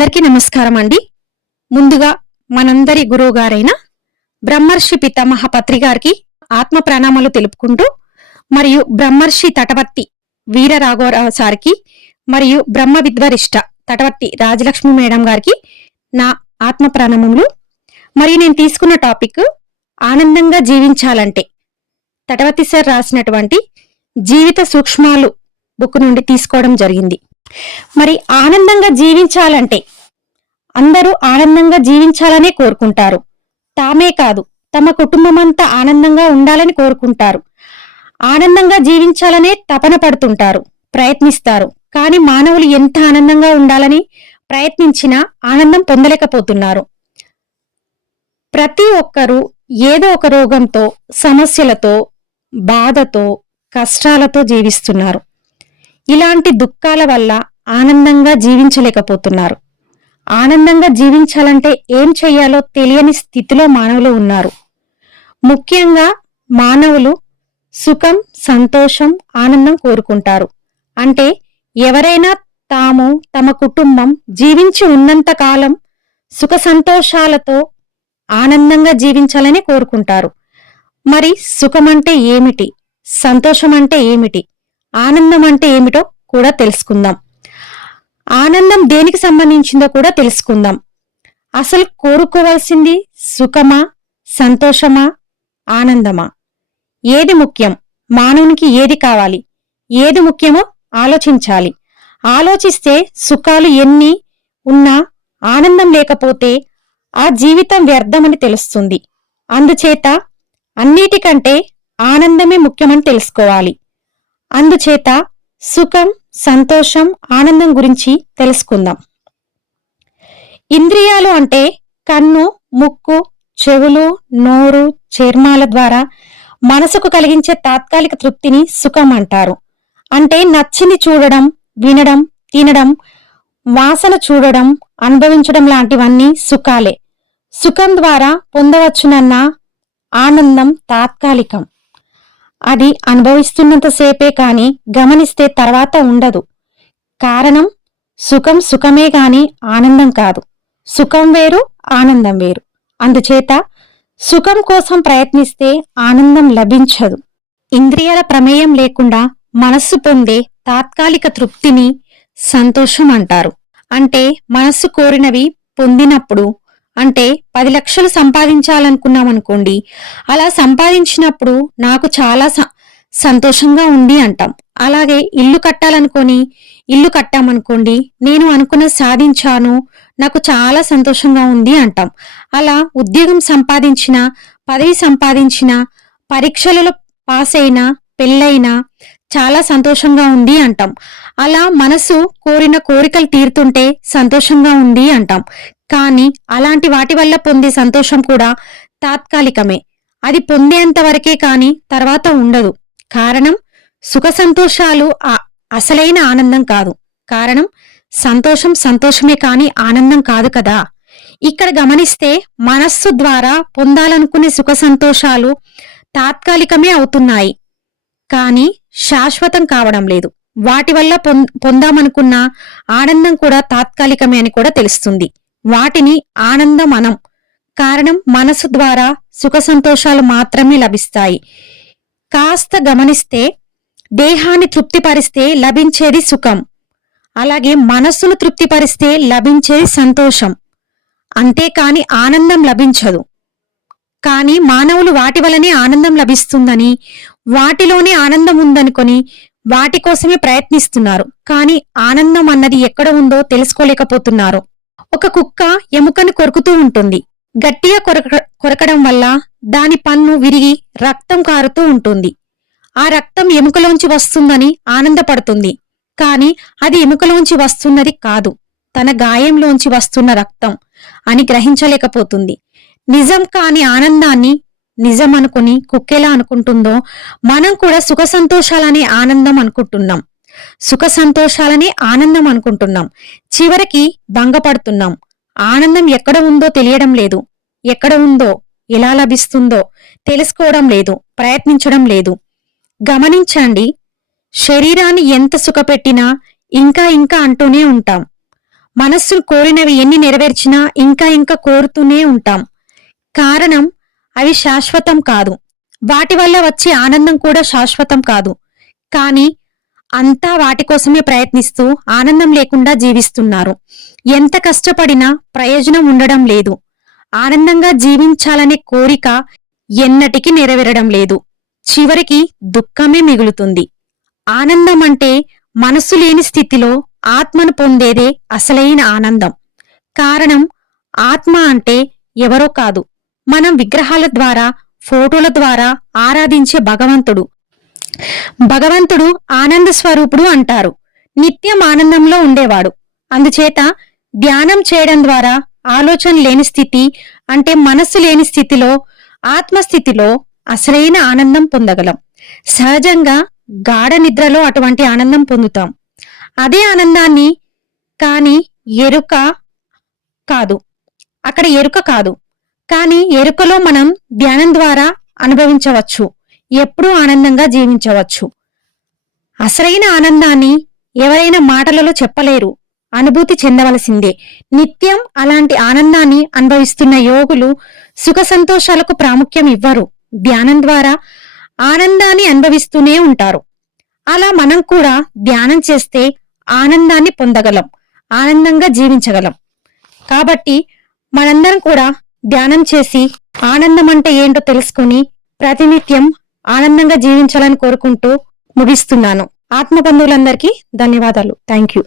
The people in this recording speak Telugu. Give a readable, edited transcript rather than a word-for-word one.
అందరికీ నమస్కారం అండి. ముందుగా మనందరి గురువు గారైన బ్రహ్మర్షి పితామహ పత్రి గారికి ఆత్మ ప్రణామాలు తెలుపుకుంటూ, మరియు బ్రహ్మర్షి తటవర్తి వీర రాఘవరావు సార్కి మరియు బ్రహ్మ విద్వరిష్ట తటవర్తి రాజలక్ష్మి మేడం గారికి నా ఆత్మ ప్రణామములు. మరియు నేను తీసుకున్న టాపిక్ ఆనందంగా జీవించాలంటే తటవర్తి సార్ రాసినటువంటి జీవిత సూక్ష్మాలు బుక్ నుండి తీసుకోవడం జరిగింది. మరి ఆనందంగా జీవించాలంటే అందరూ ఆనందంగా జీవించాలనే కోరుకుంటారు. తామే కాదు, తమ కుటుంబం అంతా ఆనందంగా ఉండాలని కోరుకుంటారు. ఆనందంగా జీవించాలనే తపన పడుతుంటారు, ప్రయత్నిస్తారు. కానీ మానవులు ఎంత ఆనందంగా ఉండాలని ప్రయత్నించినా ఆనందం పొందలేకపోతున్నారు. ప్రతి ఒక్కరూ ఏదో ఒక రోగంతో, సమస్యలతో, బాధతో, కష్టాలతో జీవిస్తున్నారు. ఇలాంటి దుఃఖాల వల్ల ఆనందంగా జీవించలేకపోతున్నారు. ఆనందంగా జీవించాలంటే ఏం చెయ్యాలో తెలియని స్థితిలో మానవులు ఉన్నారు. ముఖ్యంగా మానవులు సుఖం, సంతోషం, ఆనందం కోరుకుంటారు. అంటే ఎవరైనా తాము, తమ కుటుంబం జీవించి ఉన్నంత కాలం సుఖ సంతోషాలతో ఆనందంగా జీవించాలని కోరుకుంటారు. మరి సుఖం అంటే ఏమిటి, సంతోషం అంటే ఏమిటి, ఆనందం అంటే ఏమిటో కూడా తెలుసుకుందాం. ఆనందం దేనికి సంబంధించిందో కూడా తెలుసుకుందాం. అసలు కోరుకోవాల్సింది సుఖమా, సంతోషమా, ఆనందమా? ఏది ముఖ్యం? మానవునికి ఏది కావాలి, ఏది ముఖ్యమో ఆలోచించాలి. ఆలోచిస్తే సుఖాలు ఎన్ని ఉన్నా ఆనందం లేకపోతే ఆ జీవితం వ్యర్థమని తెలుస్తుంది. అందుచేత అన్నిటికంటే ఆనందమే ముఖ్యమని తెలుసుకోవాలి. అందుచేత సుఖం, సంతోషం, ఆనందం గురించి తెలుసుకుందాం. ఇంద్రియాలు అంటే కన్ను, ముక్కు, చెవులు, నోరు, చర్మాల ద్వారా మనసుకు కలిగించే తాత్కాలిక తృప్తిని సుఖం అంటారు. అంటే నచ్చింది చూడడం, వినడం, తినడం, వాసన చూడడం, అనుభవించడం లాంటివన్నీ సుఖాలే. సుఖం ద్వారా పొందవచ్చునన్న ఆనందం తాత్కాలికం. అది అనుభవిస్తున్నంతసేపే కాని గమనిస్తే తర్వాత ఉండదు. కారణం సుఖం సుఖమే గాని ఆనందం కాదు. సుఖం వేరు, ఆనందం వేరు. అందుచేత సుఖం కోసం ప్రయత్నిస్తే ఆనందం లభించదు. ఇంద్రియాల ప్రమేయం లేకుండా మనస్సు పొందే తాత్కాలిక తృప్తిని సంతోషం అంటారు. అంటే మనస్సు కోరినవి పొందినప్పుడు, అంటే 10 లక్షలు సంపాదించాలనుకున్నామనుకోండి, అలా సంపాదించినప్పుడు నాకు చాలా సంతోషంగా ఉంది అంటాం. అలాగే ఇల్లు కట్టాలనుకొని ఇల్లు కట్టామనుకోండి, నేను అనుకున్న సాధించాను, నాకు చాలా సంతోషంగా ఉంది అంటాం. అలా ఉద్యోగం సంపాదించినా, పదవి సంపాదించినా, పరీక్షలలో పాస్ అయినా, పెళ్ళైనా చాలా సంతోషంగా ఉంది అంటాం. అలా మనసు కోరిన కోరికలు తీరుతుంటే సంతోషంగా ఉంది అంటాం. కానీ అలాంటి వాటి వల్ల పొందే సంతోషం కూడా తాత్కాలికమే. అది పొందేంత వరకే కాని తర్వాత ఉండదు. కారణం సుఖ సంతోషాలు అసలైన ఆనందం కాదు. కారణం సంతోషం సంతోషమే కాని ఆనందం కాదు కదా. ఇక్కడ గమనిస్తే మనస్సు ద్వారా పొందాలనుకునే సుఖ సంతోషాలు తాత్కాలికమే అవుతున్నాయి, కానీ శాశ్వతం కావడం లేదు. వాటి వల్ల పొందామనుకున్న ఆనందం కూడా తాత్కాలికమే అని కూడా తెలుస్తుంది. వాటిని ఆనందం అనం. కారణం మనసు ద్వారా సుఖ సంతోషాలు మాత్రమే లభిస్తాయి. కాస్త గమనిస్తే దేహాన్ని తృప్తిపరిస్తే లభించేది సుఖం, అలాగే మనస్సును తృప్తిపరిస్తే లభించేది సంతోషం. అంతేకాని ఆనందం లభించదు. కానీ మానవులు వాటి వలనే ఆనందం లభిస్తుందని, వాటిలోనే ఆనందం ఉందనుకొని వాటి కోసమే ప్రయత్నిస్తున్నారు. కానీ ఆనందం అన్నది ఎక్కడ ఉందో తెలుసుకోలేకపోతున్నారు. ఒక కుక్క ఎముకను కొరుకుతూ ఉంటుంది. గట్టిగా కొరకడం వల్ల దాని పన్ను విరిగి రక్తం కారుతూ ఉంటుంది. ఆ రక్తం ఎముకలోంచి వస్తుందని ఆనందపడుతుంది. కాని అది ఎముకలోంచి వస్తున్నది కాదు, తన గాయంలోంచి వస్తున్న రక్తం అని గ్రహించలేకపోతుంది. నిజం కాని ఆనందాన్ని నిజం అనుకుని కుక్కెలా అనుకుంటుందో, మనం కూడా సుఖ సంతోషాలనే ఆనందం అనుకుంటున్నాం, సుఖ సంతోషాలనే ఆనందం అనుకుంటున్నాం. చివరికి భంగపడుతున్నాం. ఆనందం ఎక్కడ ఉందో తెలియడం లేదు. ఎక్కడ ఉందో, ఎలా లభిస్తుందో తెలుసుకోవడం లేదు, ప్రయత్నించడం లేదు. గమనించండి, శరీరాన్ని ఎంత సుఖపెట్టినా ఇంకా ఇంకా అంటూనే ఉంటాం. మనస్సు కోరినవి ఎన్ని నెరవేర్చినా ఇంకా ఇంకా కోరుతూనే ఉంటాం. కారణం అవి శాశ్వతం కాదు. వాటి వల్ల వచ్చే ఆనందం కూడా శాశ్వతం కాదు. కానీ అంతా వాటి కోసమే ప్రయత్నిస్తూ ఆనందం లేకుండా జీవిస్తున్నారు. ఎంత కష్టపడినా ప్రయోజనం ఉండడం లేదు. ఆనందంగా జీవించాలనే కోరిక ఎన్నటికీ నెరవేరడం లేదు. చివరికి దుఃఖమే మిగులుతుంది. ఆనందం అంటే మనస్సు లేని స్థితిలో ఆత్మను పొందేదే అసలైన ఆనందం. కారణం ఆత్మ అంటే ఎవరో కాదు, మనం విగ్రహాల ద్వారా, ఫోటోల ద్వారా ఆరాధించే భగవంతుడు. భగవంతుడు ఆనంద స్వరూపుడు అంటారు. నిత్యం ఆనందంలో ఉండేవాడు. అందుచేత ధ్యానం చేయడం ద్వారా ఆలోచన లేని స్థితి అంటే మనస్సు లేని స్థితిలో, ఆత్మస్థితిలో అసలైన ఆనందం పొందగలం. సహజంగా గాఢ నిద్రలో అటువంటి ఆనందం పొందుతాం. అదే ఆనందాన్ని కానీ ఎరుక కాదు, అక్కడ ఎరుక కాదు, కానీ ఎరుకలో మనం ధ్యానం ద్వారా అనుభవించవచ్చు. ఎప్పుడూ ఆనందంగా జీవించవచ్చు. అసలైన ఆనందాన్ని ఎవరైనా మాటలలో చెప్పలేరు, అనుభూతి చెందవలసిందే. నిత్యం అలాంటి ఆనందాన్ని అనుభవిస్తున్న యోగులు సుఖ సంతోషాలకు ప్రాముఖ్యం ఇవ్వరు. ధ్యానం ద్వారా ఆనందాన్ని అనుభవిస్తూనే ఉంటారు. అలా మనం కూడా ధ్యానం చేస్తే ఆనందాన్ని పొందగలం, ఆనందంగా జీవించగలం. కాబట్టి మనందరం కూడా ధ్యానం చేసి ఆనందం అంటే ఏంటో తెలుసుకుని ప్రతినిత్యం ఆనందంగా జీవించాలని కోరుకుంటూ ముగిస్తున్నాను. ఆత్మ బంధువులందరికీ ధన్యవాదాలు. Thank you.